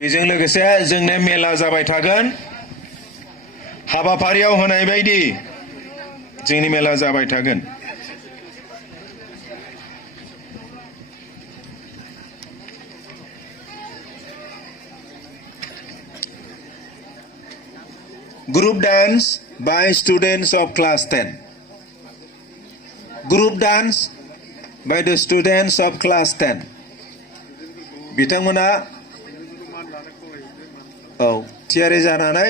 बेजों लोगोसे जोंना मेला जाबाय थागोन हाबाफारियाव होनाय बायदि जोंनि मेला जाबाय थागोन। Group dance by students of class 10. Group dance by the students of class 10. बिथांमोना थियारि जानानै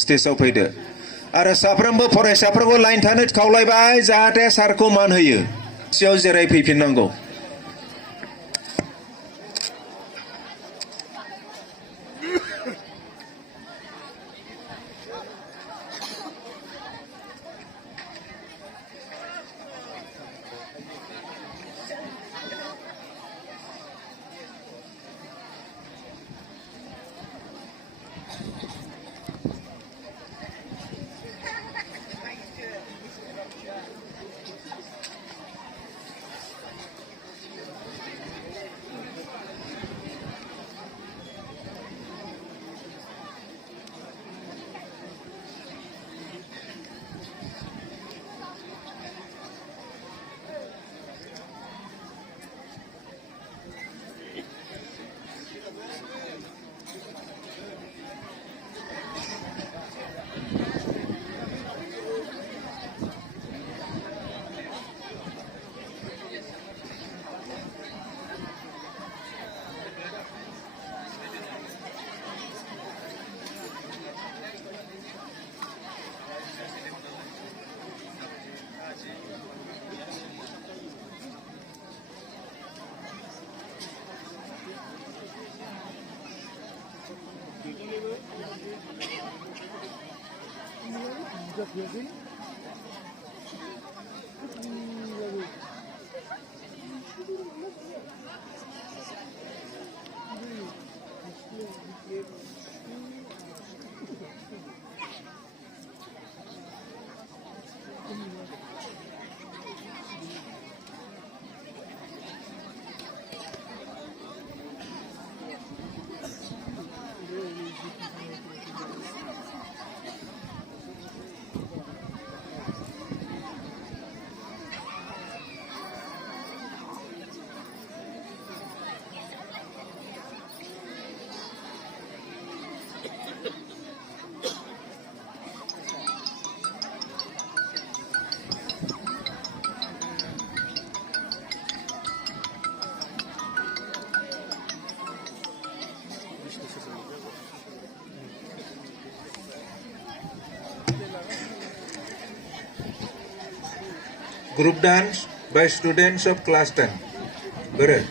स्टेजआव फैदो आरो साफ्रोमबो फरायसाफोरखौ लाइन थानो खावलायबाय जाहाथे सारखौ मान होयो। सियाव जिरायफैफिननांगौ। Group dance by students of class 10. Beres.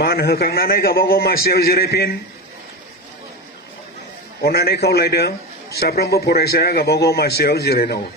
मान होखांनानै गावबागाव मासियाव जिरायफिन। अननानै खावलायदों साफ्रोमबो फरायसाया गावबागाव मासियाव जिरायनांगौ।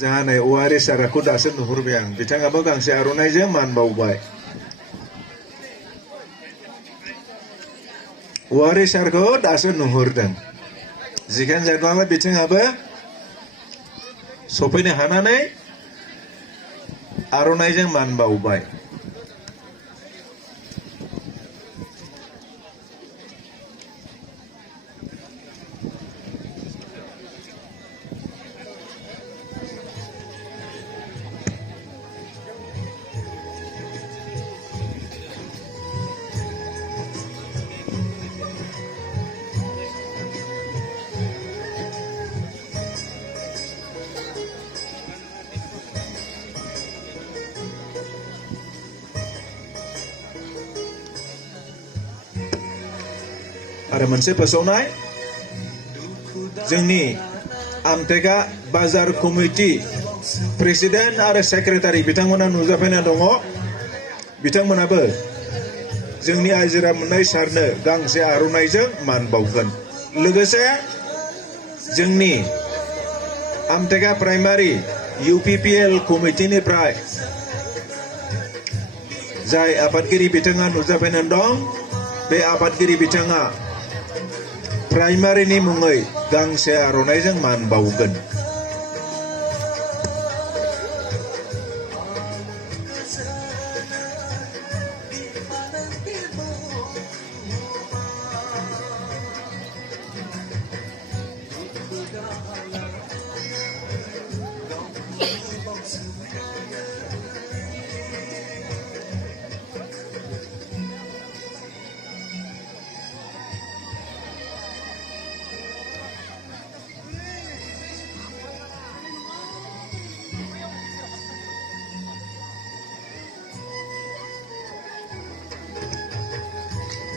जाहानाय औवारि साराखौ दासो नुहुरबाय आं। बिथाङाबो गांसे आर'नाइजों मान बावबाय। वारि सारखौ दासो नुहुरदों जिखान जायगायाव बिथिङाबो सफैनो हानानै आर'नाइजों मान बावबाय आरो मोनसे फोसावनाय जोंनि आमटेका बाजार कमिटि प्रेसिडेन्ट आरो सेक्रेटारि बिथांमोना नुजाफैना दङ बिथांमोनाबो जोंनि आइजोरा मोननाय सारनो गांसे आर'नाइजों मान बावगोन लोगोसे जोंनि आमटेका प्राइमारि UPPL कमिटिनिफ्राय जाय आफादगिरि बिथाङा नुजाफैनानै दं बे आफादगिरि बिथाङा प्राइमारिनि मुङै गांसे आर'नाइजों मान बावगोन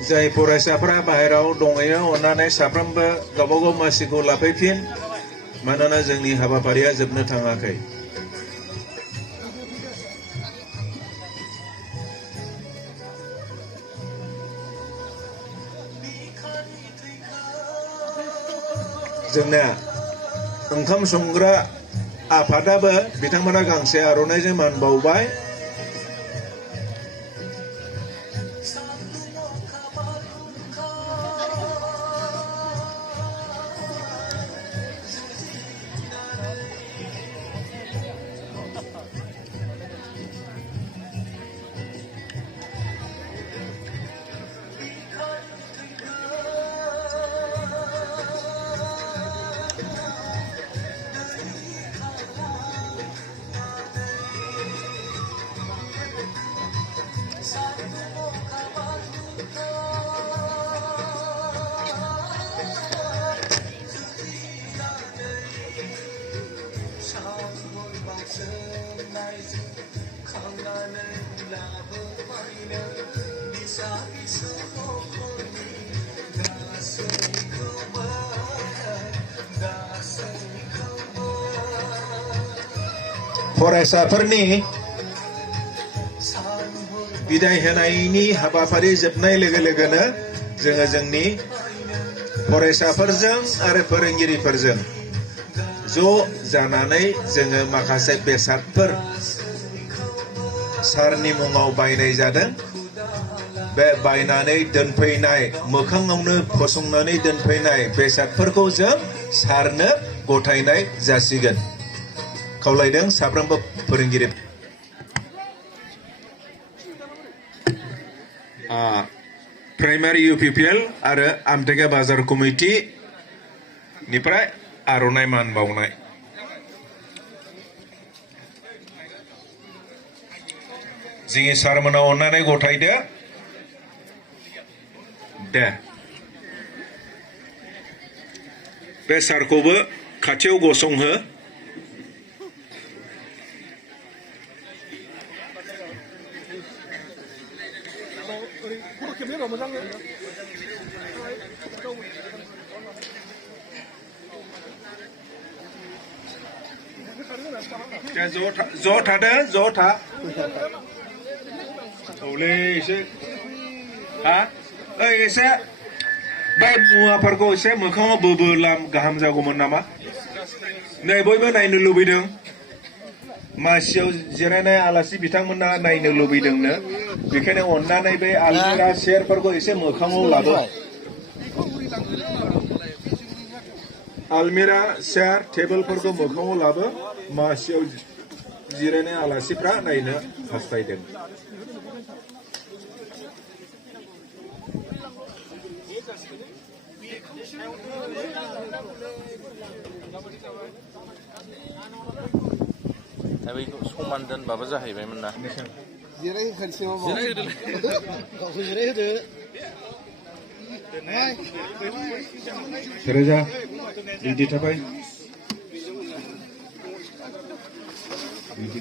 जाय फरायसाफोरा बाहेराव दङैयो अन्नानै साफ्रोमबो गावबागाव मासिखौ लाफैफिन मानोना जोंनि हाबाफारिया जोबनो थाङाखै जोंना ओंखाम संग्रा आफादाबो बिथांमोना गांसे आर'नाइजों मान बावबाय फरायसाफोरनि बिदाय होनायनि हाबाफारि जोबनाय लोगो लोगोनो जोङो जोंनि फरायसाफोरजों आरो फोरोंगिरिफोरजों ज' जानानै जोङो माखासे बेसादफोर सारनि मुङाव बायनाय जादों बे बायनानै दोनफैनाय मोखाङावनो फसंनानै दोनफैनाय बेसादफोरखौ जों सारनो गथायनाय जासिगोन खावलायदों साफ्रोमबो फोरोंगिरि प्राइमारि UPPL आरो आमटेका बाजार कमिटि निफ्राय आर'नाइ मान बावनाय जोंनि सारमोना अन्नानै गथायदो दे बे सारखौबो खाथियाव गसंहो ज' थादो ज' था औलै एसे हा ओइ एसे बे मुवाफोरखौ एसे मोखाङाव बोबोला गाहाम जागौमोन नामा नै बयबो नायनो लुबैदों मासियाव जिरायनाय आलासि बिथांमोना नायनो लुबैदोंनो बेखायनो अन्नानै बे आलमिरा चेयारफोरखौ एसे मोखाङाव लाबो आलमिरा चेयार टेबोलफोरखौ मोखाङाव लाबो मासियाव जिरायनाय आलासिफ्रा नायनो हास्थायदों दा बेखौ समान दोनबाबो जाहैबायमोन ना रोजा बिदि थाबाय